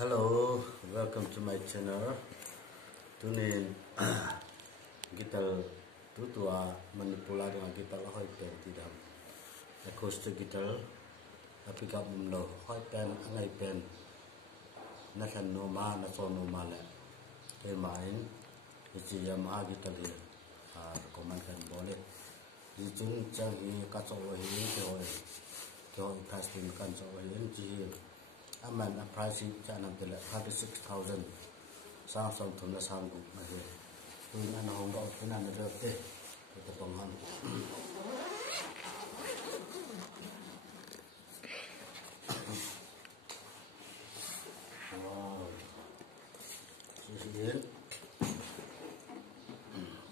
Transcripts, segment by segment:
Hello, welcome to my channel. Today, guitar tutua manipulasi dengan gitar hoi pen tidak. Acoustic guitar, tapi kamu lo hoi pen angai pen. Nakan noma, nason noma le. Main, itu Yamaha gitar dia. Komandan boleh. Jujun jangan kacau ini kau testing kan so ini jihir. Aman a price cha nam tele 36,000 sang song thum la sang gu ma he tuin an hong ba tin an re te to pong han wow sisiin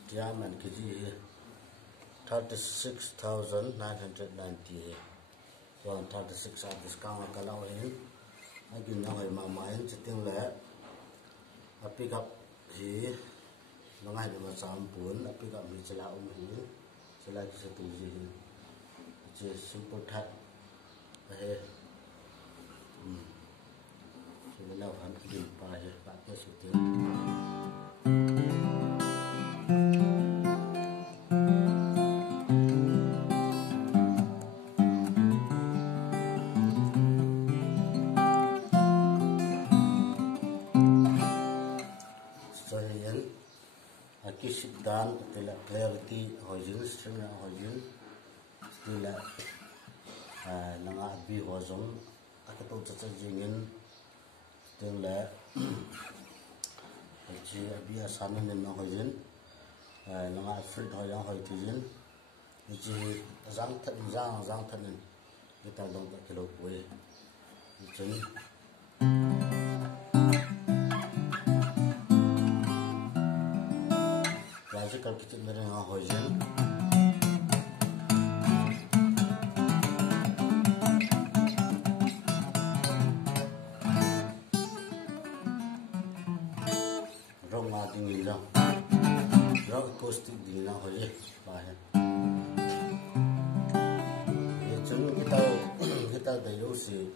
diamond ke ji 36,990 so 36 at discount kalau ini lagi nangai mamain setting le pick up hi nangai dengan sampun pick up hi cela hi cela ki setting hi je simple that he sebenarnya han ki pa he pa ke setting dan tela clarity hojil string hojil tela nanga bi hojong akato chacha jingen tela ji abi asamen na hojin nanga fruit hojang hojin ji zang tan kita dong ta kilo we ji kalau kita menerima hujan, rong dingin jang, rong acoustic dingin hujan, bahaya. Jadi kita ada yosi,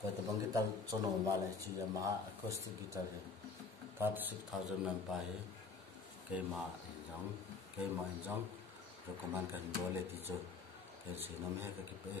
kalau bang kita sono malai sih Yamaha acoustic gitar ni, 36,000 bahaya. Kema injang, recommend kan boleh tijo, kasi nama he kekipe.